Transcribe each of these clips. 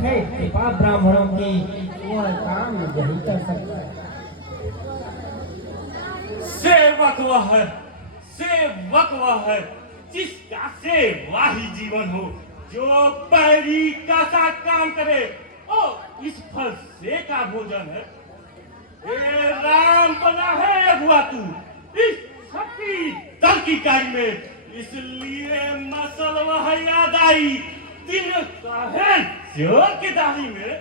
है कृपा ब्राह्मणों की, वह काम यही कर सकता है। सेवक वह है, सेवक वह है जिसका सेवा ही जीवन हो, जो पैरी का सा काम करे और इस फल से का भोजन है। हे राम बना है अगुआ तू इस छठी दल की कारी में, इसलिए मसल वह याद आई दिन का है जोर की दाढ़ी में।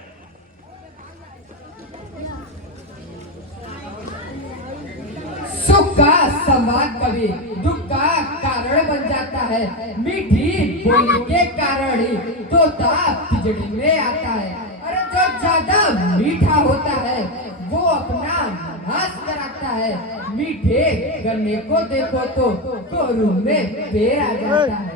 सुख का संवाद कभी दुख का कारण बन जाता है। मीठी बोली के कारण ही तोता पिजड़ी में आता है। अरे जो ज्यादा मीठा होता है वो अपना नाश कराता है। मीठे गन्ने को देखो तो कोरू में बेर आ जाता है।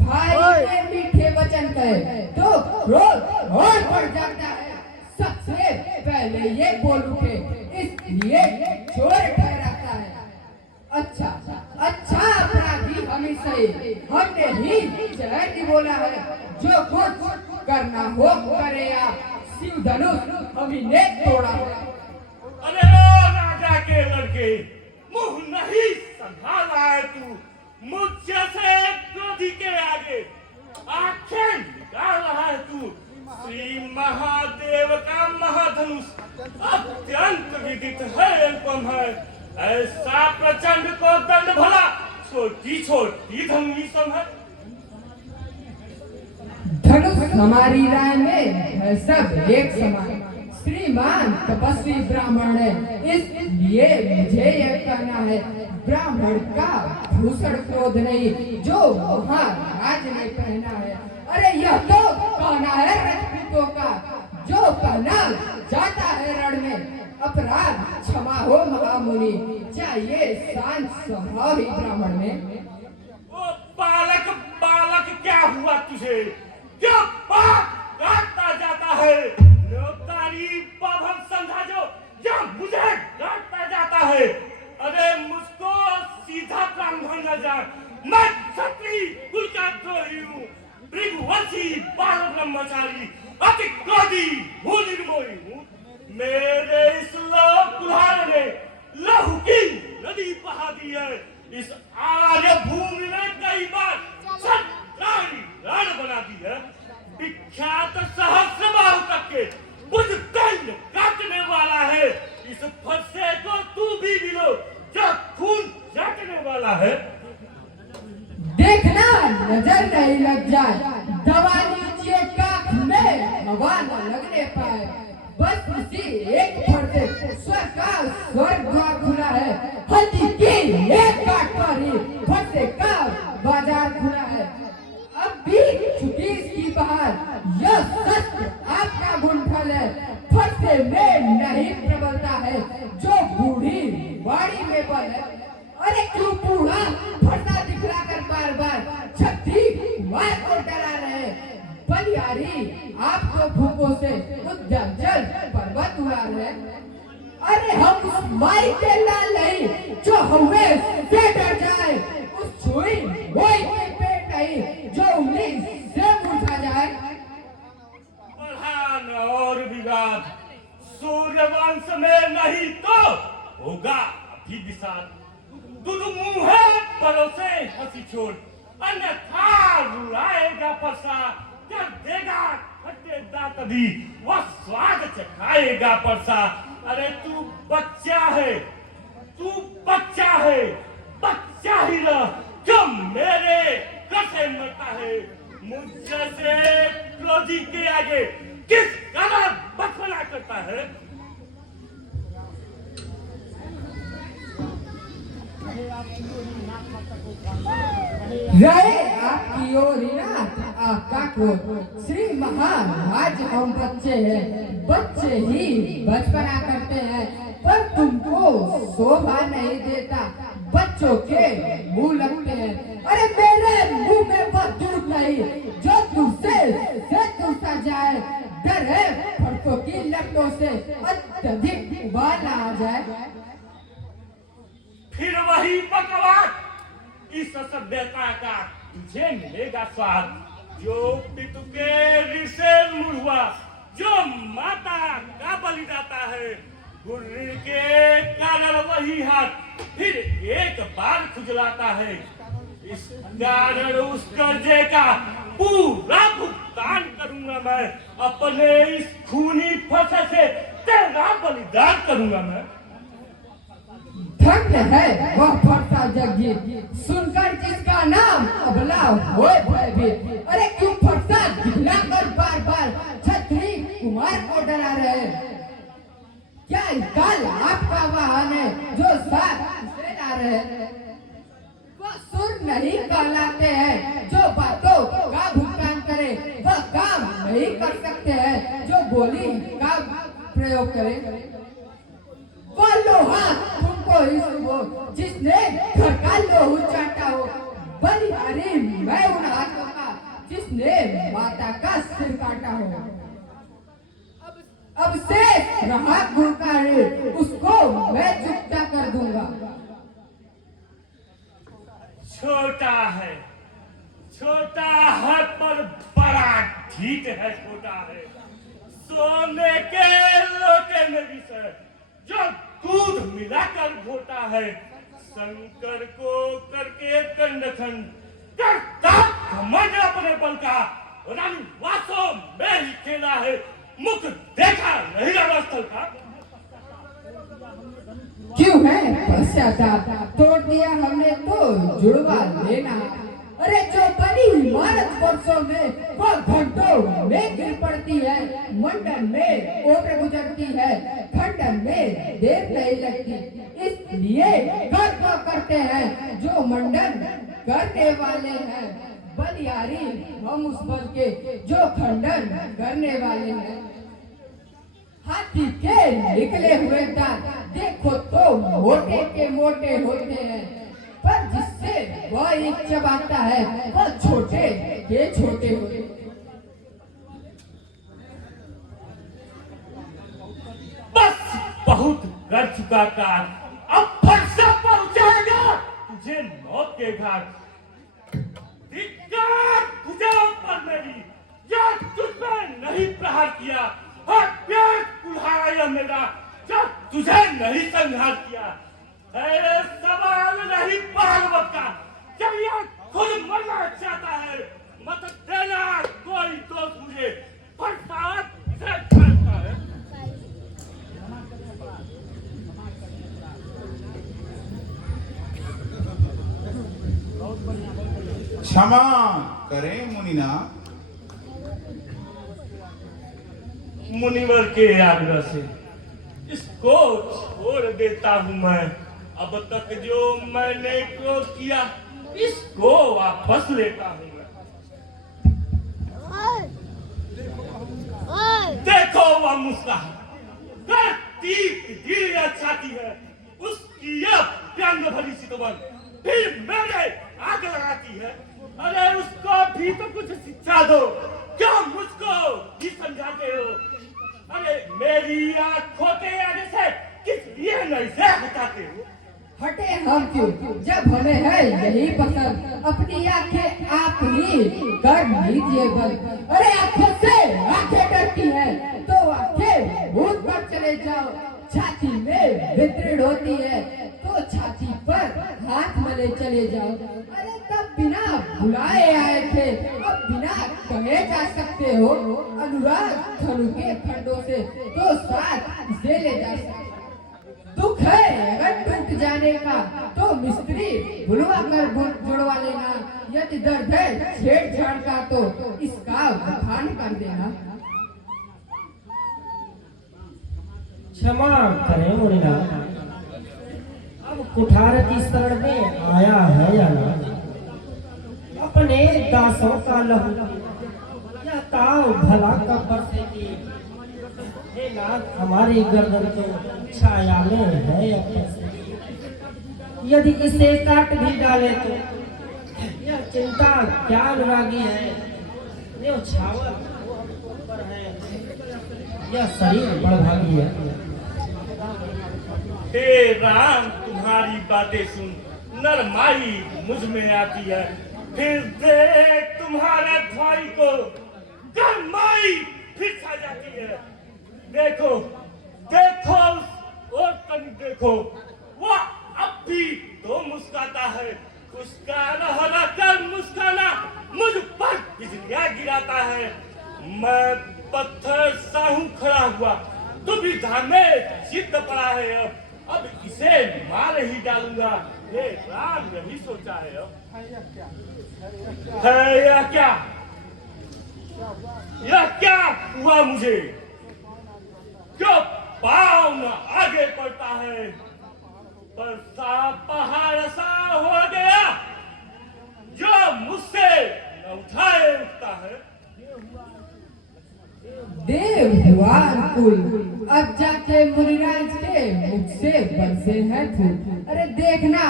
भाई के मीठे वचन कहे तो क्रोध और बढ़ जाता है। सबसे पहले ये बोल उठे इसलिए चोर ठहराता है। अच्छा अच्छा अपराधी हमें सही, हमने ही जहर की बोला है। जो कुछ करना हो करे आप, शिव धनुष हमी ने तोड़ा है। अरे राजा के लड़के, मुंह नहीं संभाला है तू मुझसे से क्रोधी के आगे, आंखें निकाल रहा है तू। श्री महादेव का महाधनुष अत्यंत विदित है, अनुपम है। ऐसा प्रचंड को दंड भला छोटी छोटी धनुष है। धनुष हमारी राय में है सब एक समान। श्रीमान तपस्वी ब्राह्मण है, इसलिए मुझे यह कहना है ब्राह्मण का भूषण क्रोध नहीं जो महाराज ने पहना है। अरे यह तो कहना है राजपूतों का, जो कहना जाता है रण में। अपराध क्षमा हो महामुनि, चाहिए शांत स्वभाव ही ब्राह्मण में। ओ बालक बालक क्या हुआ तुझे, क्या पाप काटता जाता है। तारी पाभन समझा जो या मुझे डांटता जाता है। अरे मुझको सीधा ब्राह्मण न जान, मैं क्षत्रिय कुल का द्रोही हूँ, भृगुवंशी बाल ब्रह्मचारी, अति क्रोधी भू निर्मोही हूँ। मेरे इस लोक कुल्हाड़ ने लहू की नदी बहा दी है। इस आर्य भूमि में कई बार सत्तारी रण बना दी है। विख्यात सहस्रबाहु तक के बुजदंड काटने वाला है। इस फरसे को तू भी मिलो जो खून चाटने वाला है। देखना नजर नहीं लग जाए, दबा लीजिए काख में हवा न लगने पाए। बस इसी एक फरसे स्वर का स्वर्ग द्वार खुला है। हल्दी की एक काट पर ही फरसे का बाजार खुला है। अब भी छुटी इसकी बहार, यह सच आपका गुंठल है। फरसे में नहीं प्रबलता है जो बूढ़ी बाड़ी में बल है। अरे क्यों बूढ़ा फरसा दिखलाकर बार बार छठी कुमार को डरा रहे। बलियारी आपको भूखों से उद्याचल पर्वत उड़ा रहे। अरे हम उस माई के लाल नहीं जो हमें से डर जाए, उस छुई वही के पेट नहीं जो उंगली से उठा जाए। बढ़ान और विवाद सूर्यवंश में नहीं तो होगा अभिविसाद। दूध मुंह है परोसे हंसी छोड़, अन्यथा रुलाएगा परसा। कर देगा खट्टे दांत भी, वह स्वाद चखाएगा परसा। अरे तू बच्चा है, तू बच्चा है, बच्चा ही रह जो मेरे कसे मरता है। मुझसे क्रोधी के आगे किस कदर बचपना करता है। रहे आपकी ओर नाथ आपका क्रोध। श्री महाराज हम बच्चे हैं, बच्चे ही बचपना करते हैं, पर तुमको शोभा नहीं देता, बच्चों के मुंह लगते हैं। अरे मेरे मुंह में वह दूध नहीं जो तुमसे से दूसरा जाए। डर है फरसों की लपटों से अत्यधिक उबाल आ जाए। फिर वही बकवास, इस सभ्यता का तुझे मिलेगा स्वाद। जो पितु के ऋषे मुड़ुआ, जो माता का बलि दाता है, गुर्र के कारण वही हाथ फिर एक बार खुजलाता है। इस कारण उस कर्जे का पूरा भुगतान करूंगा मैं, अपने इस खूनी फसल से तेरा बलिदान करूंगा मैं। धन्य है वह फरसा जग्गी, सुनकर जिसका नाम अबला होए भयभीत। अरे क्यों फरसा दिखलाकर बार बार छत्री कुमार को डरा रहे? क्या काल आपका वाहन है जो साथ से ला रहे? वो सुर नहीं कहलाते हैं जो बातों का भुगतान करे, वह काम नहीं कर सकते हैं जो बोली का प्रयोग करे। वो लोहा तुमको ही सुनो जिसने घर का लोहू चाटा हो, बलिहारी मैं उन हाथों का जिसने माता का सिर काटा हो। अब से रहा गुरु का ऋण, उसको मैं चुकता कर दूंगा। छोटा है पर बड़ा ढीठ है, छोटा है सोने के लोटे में विष है जो दूध मिलाकर घोटा है। शंकर को करके कंडखंड करता घमंड अपने बल का, रानी वासों में ही खेला है, मुख देखा नहीं रणस्थल का। क्यों है पश्चाताप, तोड़ दिया हमने तो जुड़वा लेना। अरे जो बनी इमारत वर्षों में वो घंटों में गिर पड़ती है, मंडन में ओटे गुजरती है, खंडन में देर नहीं लगती। इसलिए कर्म करते हैं जो मंडन करने वाले हैं, बलियारी हम उस बल के जो खंडन करने वाले हैं। हाथी के निकले हुए दांत देखो तो मोटे के मोटे होते हैं, पर जिससे वह एक चबाता है वह छोटे के छोटे होते हैं। बस बहुत कर चुका काम, अब फरसा पहुंचाएगा तुझे मौत के घाट। धिक्कार तुझे ऊपर मेरी, या तुझ पे नहीं प्रहार किया, और प्यार कुल्हाड़ा मेरा जब तुझे नहीं संहार किया। अरे सवाल नहीं पार्वत का, जब यह खुद मरना चाहता है, मत देना कोई दोस्त मुझे, बरसात से करता है। क्षमा करें मुनिनाथ, मुनिवर के आग्रह से इसको छोड़ देता हूं मैं। अब तक जो मैंने क्रोध किया इसको वापस लेता हूं मैं। देखो वह मुस्कान दिल छाती है, उसकी यह व्यंग भरी चितवन फिर मेरे आग लगाती है। अरे उसको भी तो कुछ शिक्षा दो, क्या मुझको ही समझाते हो? अरे मेरी आंखों के आगे से किस लिए नहीं से हटाते हो? हटे हम क्यों, जब हमें है यही पसंद, अपनी आंखें आप ही कर लीजिए बंद। अरे आंखों से आंखें डरती हैं तो आंखें मूंद कर चले जाओ। छाती में वितरण होती है तो छाती पर हाथ मले चले जाओ। अरे तब बिना बुलाए आए थे, अब बिना कहे जा सकते हो। अनुराग धनु के खंडों से तो साथ इसे ले जा सकते। दुख है अगर टूट जाने का तो मिस्त्री बुलवा कर जुड़वा लेना, यदि दर्द है छेड़छाड़ का तो इसका बखान कर देना। क्षमा करें मुनिनाथ, अब कुठार की शरण में आया है या ना? अपने दासों का लहू या ताव भला का बरसेगी। हे नाथ, हमारी गर्दन तो छाया में है अपने से। यदि इसे काट भी डाले तो यह चिंता क्या अनुरागी है? ये छावल ऊपर है, यह शरीर बड़भागी है। हे राम, तुम्हारी बातें सुन नरमाई मुझ में आती है। फिर देख तुम्हारे भाई को गरमाई फिर छा जाती है। देखो देखो और कहीं देखो, वो अब भी तो मुस्कुराता है। उसका रहना कर मुस्काना मुझ पर बिजलियां गिराता है। मैं पत्थर सा हूं खड़ा हुआ, दुविधा में जिद पड़ा है। अब इसे मार ही डालूंगा। हे राम, यही सोचा है। अब है यह क्या हुआ मुझे? क्यों पाँव न आगे पड़ता है, पर सा पहाड़ सा हो गया जो मुझसे न उठाए उठता है। देव हुआ अनुकूल, अब जाके मुनिराज के मुख से बरसे हैं फूल। अरे देखना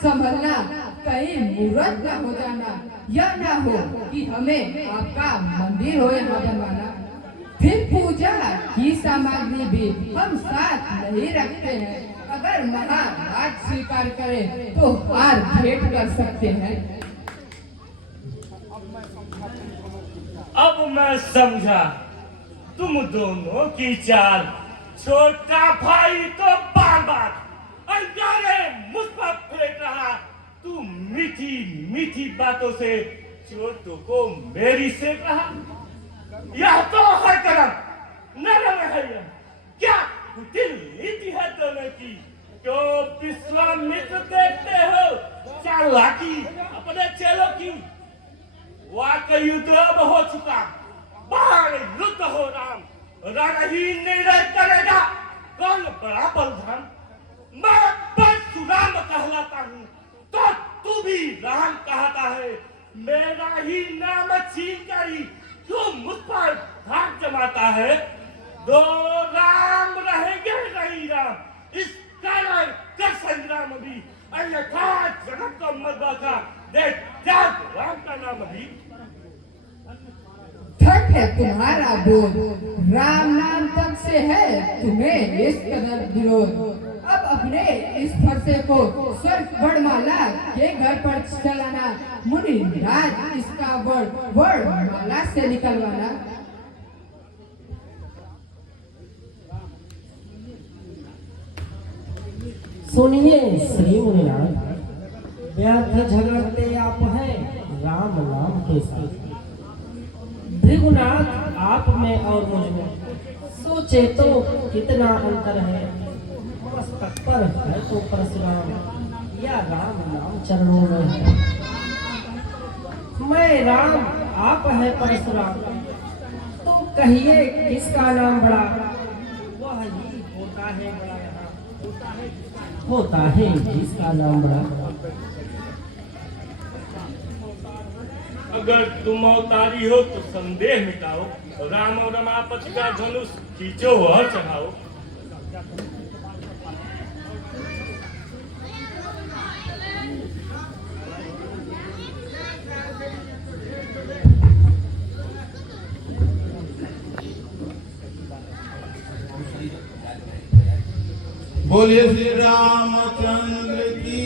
संभलना, कहीं मुहूर्त न हो जाना, यह ना हो कि हमें आपका मंदिर हो यहाँ बनवाना। फिर पूजा की सामग्री भी हम साथ नहीं रखते हैं। अगर महाराज स्वीकार करे तो हार भेंट कर सकते हैं। अब मैं समझा तुम दोनों की चाल। छोटा भाई तो बार बार अंगारे मुझ पर फेंक रहा। तू मीठी मीठी बातों से छोटों को मेरी सेक रहा। यह तो हर कदम नरम है। यह क्या कुटिल नीति है दोनों की? क्यों विश्वामित्र देखते हो चालाकी अपने चेलों की? वाकई युद्ध अब हो चुका, बाहर युद्ध हो राम। रण ही निर्णय करेगा कौन बड़ा बलवान। मैं परशुराम कहलाता हूँ तो तू भी राम कहता है। मेरा ही नाम छीन कर तू मुझ पर धाक जमाता है। दो राम रहेंगे नहीं राम, इस कारण कर संग्राम भी अन्यथा जगत को मत बता। देख त्याग राम का नाम भी। ठक है तुम्हारा बोल, राम नाम तक से है तुम्हें इस कदर विरोध। अब अपने इस फरसे को स्वर्ग वरमाला के घर पर चलाना, मुनि राज इसका वरमाला से निकलवाना। सुनिए श्री मुनिनाथ, व्यर्थ झगड़ते आप हैं राम नाम के साथ। भृगुनाथ आप में और मुझ में सोचे तो कितना अंतर है। मस्तक पर है तो परशुराम, या राम नाम चरणों में है। मैं राम आप है परशुराम, तो कहिए किसका नाम बड़ा? वह ही होता है बड़ा यहाँ, होता है जिसका नाम बड़ा। अगर तुम अवतारी हो तो संदेह मिटाओ, राम और रमापति का धनुष खींचो और चढ़ाओ। बोलिए श्री रामचंद्र की।